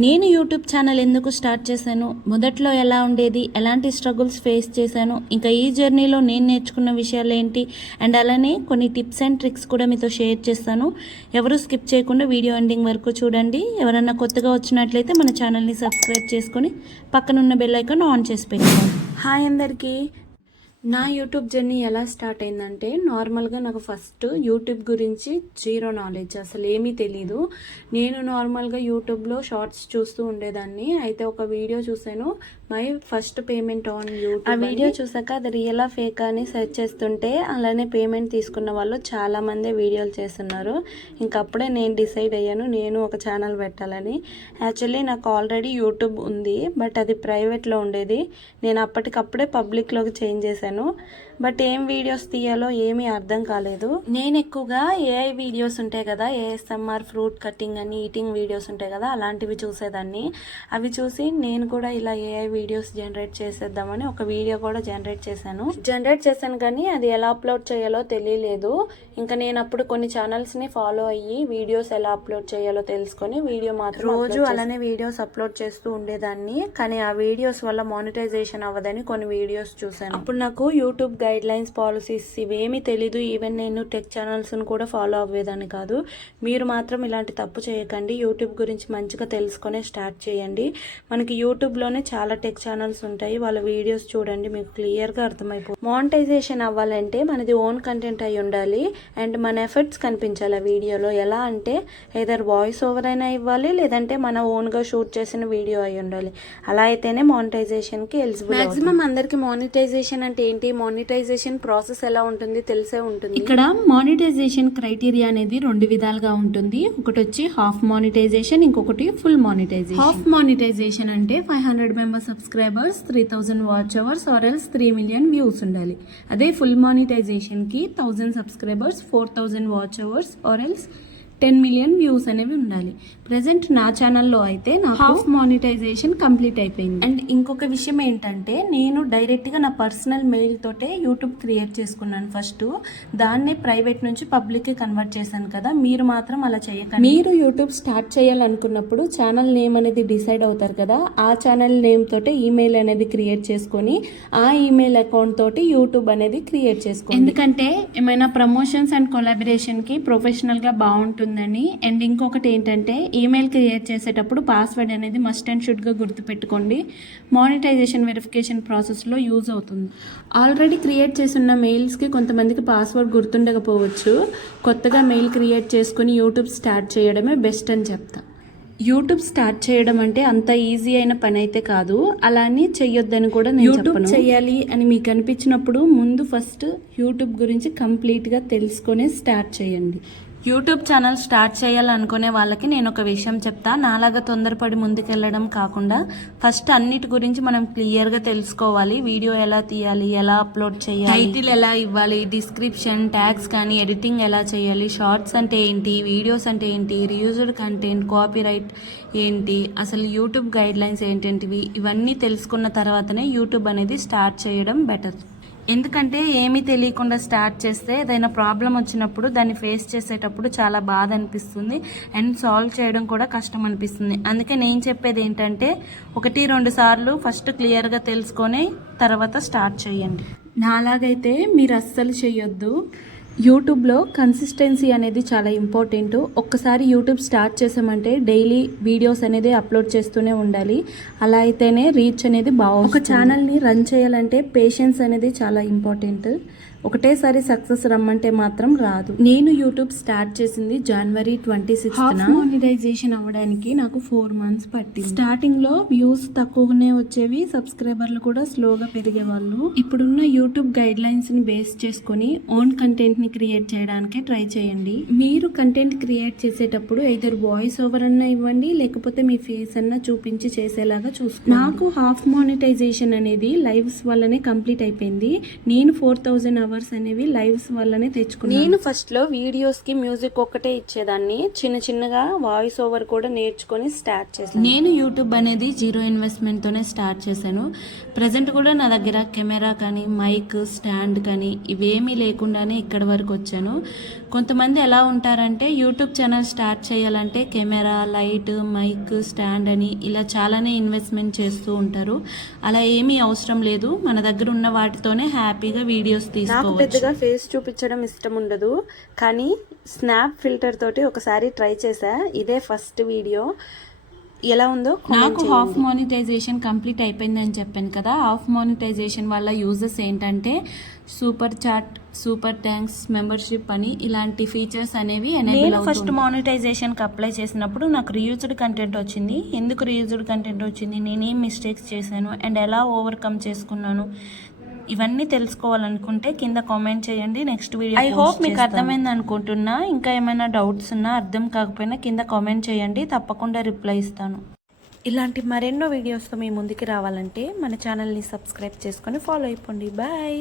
నేను YouTube channel ఎందుకు start చేశాను, మొదట్లో ఎలా ఉండేది, ఎలాంటి స్ట్రగుల్స్ ఫేస్ చేశాను, ఇంకా ఈ జర్నీలో నేను నేర్చుకున్న విషయాలు ఏంటి అండ్ అలానే కొన్ని టిప్స్ అండ్ ట్రిక్స్ కూడా మీతో షేర్ చేస్తాను. ఎవరు స్కిప్ చేయకుండా వీడియో ఎండింగ్ వరకు చూడండి. ఎవరన్నా కొత్తగా వచ్చినట్లయితే మన ఛానల్ని సబ్స్క్రైబ్ చేసుకొని పక్కనున్న బెల్ ఐకాన్ ఆన్ చేసి పెట్టుకోండి. హాయ్ అందరికీ. నా యూట్యూబ్ జర్నీ ఎలా స్టార్ట్ అయిందంటే, నార్మల్గా నాకు ఫస్ట్ యూట్యూబ్ గురించి జీరో నాలెడ్జ్, అసలు ఏమీ తెలీదు. నేను నార్మల్గా యూట్యూబ్లో షార్ట్స్ చూస్తూ ఉండేదాన్ని. అయితే ఒక వీడియో చూసాను, my first payment on YouTube. ఆ వీడియో చూసాక అది రియలా ఫేకా అని సెర్చ్ చేస్తుంటే అలానే పేమెంట్ తీసుకున్న వాళ్ళు చాలామంది వీడియోలు చేస్తున్నారు. ఇంకప్పుడే నేను డిసైడ్ అయ్యాను నేను ఒక ఛానల్ పెట్టాలని. యాక్చువల్లీ నాకు ఆల్రెడీ యూట్యూబ్ ఉంది, బట్ అది ప్రైవేట్లో ఉండేది. నేను అప్పటికప్పుడే పబ్లిక్లోకి చేంజ్ చేశాను. బట్ ఏం వీడియోస్ తీయాలో ఏమీ అర్థం కాలేదు. నేను ఎక్కువగా ఏఐ వీడియోస్ ఉంటాయి కదా, ఏఎస్ఎంఆర్, ఫ్రూట్ కటింగ్ అని, ఈటింగ్ వీడియోస్ ఉంటాయి కదా, అలాంటివి చూసేదాన్ని. అవి చూసి నేను కూడా ఇలా ఏఐ వీడియోస్ జనరేట్ చేసేద్దామని ఒక వీడియో కూడా జనరేట్ చేశాను కానీ అది ఎలా అప్లోడ్ చేయాలో తెలియలేదు. ఇంకా నేను అప్పుడు కొన్ని ఛానల్స్ని ఫాలో అయ్యి వీడియోస్ ఎలా అప్లోడ్ చేయాలో తెలుసుకొని వీడియో మాత్రం రోజు అలానే వీడియోస్ అప్లోడ్ చేస్తూ ఉండేదాన్ని. కానీ ఆ వీడియోస్ వల్ల మానిటైజేషన్ అవ్వదని కొన్ని వీడియోస్ చూశాను. అప్పుడు నాకు యూట్యూబ్ గైడ్ లైన్స్, పాలసీస్ ఇవేమీ తెలీదు. ఈవెన్ నేను టెక్ ఛానల్స్ని కూడా ఫాలో అవ్వేదాన్ని కాదు. మీరు మాత్రం ఇలాంటి తప్పు చేయకండి. యూట్యూబ్ గురించి మంచిగా తెలుసుకునే స్టార్ట్ చేయండి. మనకి యూట్యూబ్లోనే చాలా టెక్ ఛానల్స్ ఉంటాయి, వాళ్ళ వీడియోస్ చూడండి, మీకు క్లియర్గా అర్థమైపోతుంది. మానిటైజేషన్ అవ్వాలంటే మనది ఓన్ కంటెంట్ అయి ఉండాలి అండ్ మన ఎఫర్ట్స్ కనిపించాలి ఆ వీడియోలో. ఎలా అంటే ఏదర్ వాయిస్ ఓవర్ అయినా ఇవ్వాలి, లేదంటే మన ఓన్గా షూట్ చేసిన వీడియో అయి ఉండాలి. అలా అయితేనే మానిటైజేషన్కి ఎలిజిబుల్. మ్యాక్సిమం అందరికీ మానిటైజేషన్ అంటే ఏంటి, మానిటైజేషన్ ప్రాసెస్ ఎలా ఉంటుంది తెలిసే ఉంటుంది. ఇక్కడ మానిటైజేషన్ క్రైటీరియా అనేది రెండు విధాలుగా ఉంటుంది. ఒకటి వచ్చి హాఫ్ మానిటైజేషన్, ఇంకొకటి ఫుల్ మానిటైజేషన్. హాఫ్ మానిటైజేషన్ అంటే 500 member subscribers, 3000 watch hours or else 3 million views ఉండాలి. అదే ఫుల్ మానిటైజేషన్ కి 1000 subscribers, 4000 watch hours or else 10 million views అనేవి ఉండాలి. ప్రజెంట్ నా ఛానల్లో అయితే నా హాఫ్ మానిటైజేషన్ కంప్లీట్ అయిపోయింది. అండ్ ఇంకొక విషయం ఏంటంటే, నేను డైరెక్ట్గా నా పర్సనల్ మెయిల్ తోటే యూట్యూబ్ క్రియేట్ చేసుకున్నాను ఫస్ట్. దాన్ని ప్రైవేట్ నుంచి పబ్లిక్కి కన్వర్ట్ చేశాను కదా, మీరు మాత్రం అలా చేయకండి. మీరు యూట్యూబ్ స్టార్ట్ చేయాలనుకున్నప్పుడు ఛానల్ నేమ్ అనేది డిసైడ్ అవుతారు కదా, ఆ ఛానల్ నేమ్ తోటే ఈమెయిల్ అనేది క్రియేట్ చేసుకొని ఆ ఈమెయిల్ అకౌంట్ తోటి యూట్యూబ్ అనేది క్రియేట్ చేసుకోండి. ఎందుకంటే ఏమైనా ప్రమోషన్స్ అండ్ కొలాబరేషన్కి ప్రొఫెషనల్గా బాగుంటుంది ఉంటుందని. అండ్ ఇంకొకటి ఏంటంటే, ఈమెయిల్ క్రియేట్ చేసేటప్పుడు పాస్వర్డ్ అనేది మస్ట్ అండ్ షుడ్గా గుర్తుపెట్టుకోండి. మానిటైజేషన్ వెరిఫికేషన్ ప్రాసెస్లో యూజ్ అవుతుంది. ఆల్రెడీ క్రియేట్ చేసిన మెయిల్స్కి కొంతమందికి పాస్వర్డ్ గుర్తుండకపోవచ్చు. కొత్తగా మెయిల్ క్రియేట్ చేసుకుని యూట్యూబ్ స్టార్ట్ చేయడమే బెస్ట్ అని చెప్తా. యూట్యూబ్ స్టార్ట్ చేయడం అంటే అంత ఈజీ అయిన పని అయితే కాదు. అలా అని చెయ్యొద్దని కూడా నేను యూట్యూబ్ చేయాలి అని మీకు అనిపించినప్పుడు ముందు ఫస్ట్ యూట్యూబ్ గురించి కంప్లీట్గా తెలుసుకొని స్టార్ట్ చేయండి. యూట్యూబ్ ఛానల్ స్టార్ట్ చేయాలనుకునే వాళ్ళకి నేను ఒక విషయం చెప్తా. నాలాగా తొందరపడి ముందుకెళ్ళడం కాకుండా ఫస్ట్ అన్నిటి గురించి మనం క్లియర్గా తెలుసుకోవాలి. వీడియో ఎలా తీయాలి, ఎలా అప్లోడ్ చేయాలి, టైటిల్ ఎలా ఇవ్వాలి, డిస్క్రిప్షన్, ట్యాగ్స్ కానీ ఎడిటింగ్ ఎలా చేయాలి, షార్ట్స్ అంటే ఏంటి, వీడియోస్ అంటే ఏంటి, రీయూజ్డ్ కంటెంట్, కాపీరైట్ ఏంటి, అసలు యూట్యూబ్ గైడ్ లైన్స్ ఏంటంటివి, ఇవన్నీ తెలుసుకున్న తర్వాతనే యూట్యూబ్ అనేది స్టార్ట్ చేయడం బెటర్. ఎందుకంటే ఏమీ తెలియకుండా స్టార్ట్ చేస్తే ఏదైనా ప్రాబ్లం వచ్చినప్పుడు దాన్ని ఫేస్ చేసేటప్పుడు చాలా బాధ అనిపిస్తుంది అండ్ సాల్వ్ చేయడం కూడా కష్టం అనిపిస్తుంది. అందుకే నేను చెప్పేది ఏంటంటే, 1-2 సార్లు ఫస్ట్ క్లియర్గా తెలుసుకొని తర్వాత స్టార్ట్ చేయండి. నాలాగైతే మీరు అస్సలు చేయొద్దు. యూట్యూబ్లో కన్సిస్టెన్సీ అనేది చాలా ఇంపార్టెంట్. ఒక్కసారి యూట్యూబ్ స్టార్ట్ చేసామంటే డైలీ వీడియోస్ అనేది అప్లోడ్ చేస్తూనే ఉండాలి. అలా అయితేనే రీచ్ అనేది బాగుంటుంది. ఒక ఛానల్ని రన్ చేయాలంటే పేషెన్స్ అనేది చాలా ఇంపార్టెంట్. ఒకటేసారి సక్సెస్ రమ్మంటే మాత్రం రాదు. నేను యూట్యూబ్ స్టార్ట్ చేసింది జనవరి 26న. మానిటైజేషన్ అవ్వడానికి నాకు 4 months పట్టింది. స్టార్టింగ్ లో వ్యూస్ తక్కువనే వచ్చేవి, సబ్స్క్రైబర్లు కూడా స్లోగా పెరిగేవాళ్ళు. ఇప్పుడున్న యూట్యూబ్ గైడ్ లైన్స్ ని బేస్ చేసుకుని ఓన్ కంటెంట్ ని క్రియేట్ చేయడానికి ట్రై చేయండి. మీరు కంటెంట్ క్రియేట్ చేసేటప్పుడు ఎయిదర్ వాయిస్ ఓవర్ అన్నా ఇవ్వండి, లేకపోతే మీ ఫేస్ అన్నా చూపించి చేసేలాగా చూసుకోండి. నాకు హాఫ్ మానిటైజేషన్ అనేది లైవ్స్ వల్లనే కంప్లీట్ అయిపోయింది. నేను 4000 సబ్స్క్రైబర్స్ అనేవి లైవ్స్ వల్లనే తెచ్చుకున్నాను. నేను ఫస్ట్లో వీడియోస్కి మ్యూజిక్ ఒక్కటే ఇచ్చేదాన్ని, చిన్నగా వాయిస్ ఓవర్ కూడా నేర్చుకొని స్టార్ట్ చేశాను. నేను యూట్యూబ్ అనేది 0 ఇన్వెస్ట్మెంట్తోనే స్టార్ట్ చేశాను. ప్రజెంట్ కూడా నా దగ్గర కెమెరా కానీ మైక్ స్టాండ్ కానీ ఇవేమీ లేకుండానే ఇక్కడ వరకు వచ్చాను. కొంతమంది ఎలా ఉంటారంటే యూట్యూబ్ ఛానల్ స్టార్ట్ చేయాలంటే కెమెరా, లైట్, మైక్, స్టాండ్ అని ఇలా చాలానే ఇన్వెస్ట్మెంట్ చేస్తూ ఉంటారు. అలా ఏమీ అవసరం లేదు, మన దగ్గర ఉన్న వాటితోనే హ్యాపీగా వీడియోస్ తీసుకోవచ్చు. నాకు పెద్దగా ఫేస్ చూపించడం ఇష్టం ఉండదు, కానీ స్నాప్ ఫిల్టర్ తోటి ఒకసారి ట్రై చేశా. ఇదే ఫస్ట్ వీడియో. ఎలా ఉందో నాకు హాఫ్ మానిటైజేషన్ కంప్లీట్ అయిపోయిందని చెప్పాను కదా. హాఫ్ మానిటైజేషన్ వల్ల యూజెస్ ఏంటంటే super chat, super thanks, membership అని ఇలాంటి ఫీచర్స్ అనేవి నేను ఫస్ట్ మానిటైజేషన్కి అప్లై చేసినప్పుడు నాకు రీయూజ్డ్ కంటెంట్ వచ్చింది. ఎందుకు రీయూజ్డ్ కంటెంట్ వచ్చింది, నేనేం మిస్టేక్స్ చేశాను అండ్ ఎలా ఓవర్కమ్ చేసుకున్నాను, ఇవన్నీ తెలుసుకోవాలనుకుంటే కింద కామెంట్ చేయండి. నెక్స్ట్ వీడియో ఐ హోప్ మీకు అర్థమైంది అనుకుంటున్నా. ఇంకా ఏమైనా డౌట్స్ ఉన్నా, అర్థం కాకపోయినా కింద కామెంట్ చేయండి, తప్పకుండా రిప్లై ఇస్తాను. ఇలాంటి మరెన్నో వీడియోస్తో మీ ముందుకి రావాలంటే మన ఛానల్ని సబ్స్క్రైబ్ చేసుకొని ఫాలో అయిపోండి. బాయ్.